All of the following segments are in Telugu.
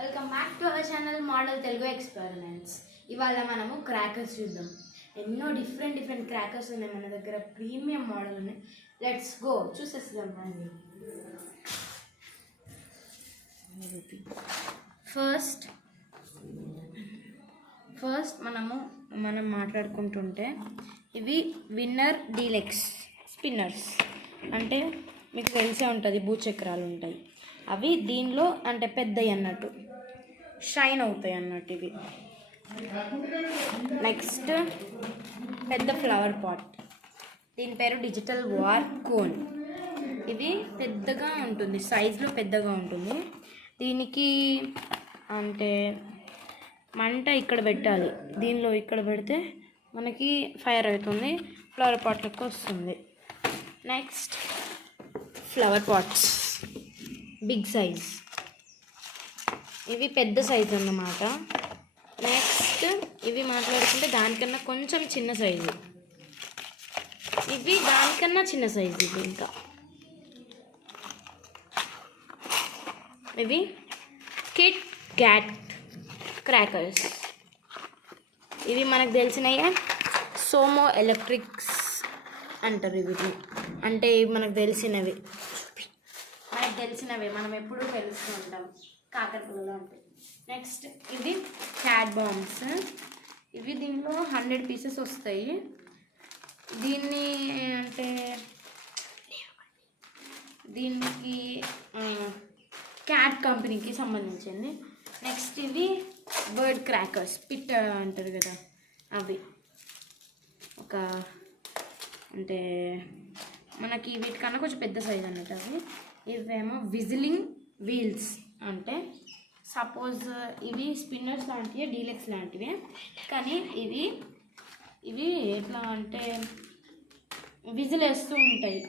Welcome back to our channel model Telugu experiments. ఇవాళ మనము క్రాకర్స్ చూద్దాం. ఎన్నో డిఫరెంట్ క్రాకర్స్ ఉన్నాయి మన దగ్గర, ప్రీమియం మోడల్ ఉన్నాయి. లెట్స్ గో, చూసేస్తాం రండి. ఫస్ట్ మనం మాట్లాడుకుంటుంటే ఇవి విన్నర్ డీలెక్స్ స్పిన్నర్స్ అంటే మీకు తెలిసే ఉంటుంది, భూచక్రాలు ఉంటాయి అవి. దీనిలో అంటే పెద్దవి అన్నట్టు, షైన్ అవుతాయి అన్నట్టు ఇవి. నెక్స్ట్ పెద్ద ఫ్లవర్ పాట్, దీని పేరు డిజిటల్ వార్ కోన్. ఇది పెద్దగా ఉంటుంది, సైజులో పెద్దగా ఉంటుంది. దీనికి అంటే మంట ఇక్కడ పెట్టాలి, దీనిలో ఇక్కడ పెడితే మనకి ఫైర్ అవుతుంది, ఫ్లవర్ పాట్ లెక్క వస్తుంది. Next flower pots big size, ఇవి పెద్ద సైజు అన్నమాట. నెక్స్ట్ ఇవి మాట్లాడుకుంటే దానికన్నా కొంచెం చిన్న సైజు, ఇవి దానికన్నా చిన్న సైజు. ఇవి ఇంకా ఇవి కిట్ క్యాట్ క్రాకర్స్. ఇవి మనకు తెలిసినవి సోమో ఎలక్ట్రిక్స్ అంటారు. ఇవి అంటే ఇవి మనకు తెలిసినవి మనం ఎప్పుడూ తెలుస్తూ ఉంటాం, కాకరపుల్లలో ఉంటాయి. నెక్స్ట్ ఇది క్యాట్ బాంబ్స్. ఇవి దీనిలో 100 పీసెస్ వస్తాయి. దీన్ని అంటే దీనికి క్యాట్ కంపెనీకి సంబంధించింది. నెక్స్ట్ ఇవి బర్డ్ క్రాకర్స్, పిట్ అంటారు కదా అవి. ఒక అంటే మనకి వీటికన్నా కొంచెం పెద్ద సైజ్ అన్నట్టు అవి. ఇవేమో విజిలింగ్ వీల్స్, అంటే సపోజ్ ఇవి స్పిన్నర్స్ లాంటివి, డీలెక్స్ లాంటివి, కానీ ఇవి ఎట్లా అంటే విజిల్ వేస్తూ ఉంటాయి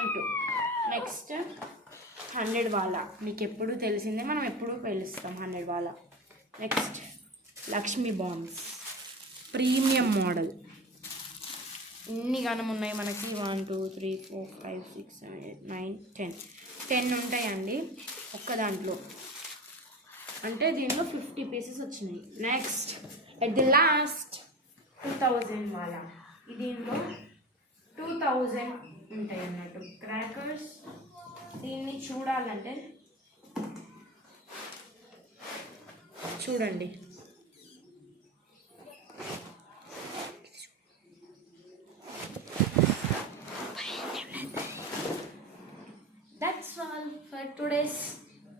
అంటూ. నెక్స్ట్ 100 వాలా, మీకు ఎప్పుడు తెలిసిందే, మనం ఎప్పుడు పేలుస్తాం 100 వాలా. Next Lakshmi bombs, premium model. ఇన్ని గానం ఉన్నాయి మనకి, 1 2 3 4 5 6 7 8 9 10 ఉంటాయండి ఒక్క దాంట్లో. అంటే దీనిలో 50 పీసెస్ వచ్చినాయి. నెక్స్ట్ ఎట్ ది లాస్ట్ 2000 వాలా, దీనిలో 2000 ఉంటాయి అన్నట్టు క్రాకర్స్. దీన్ని చూడాలంటే చూడండి.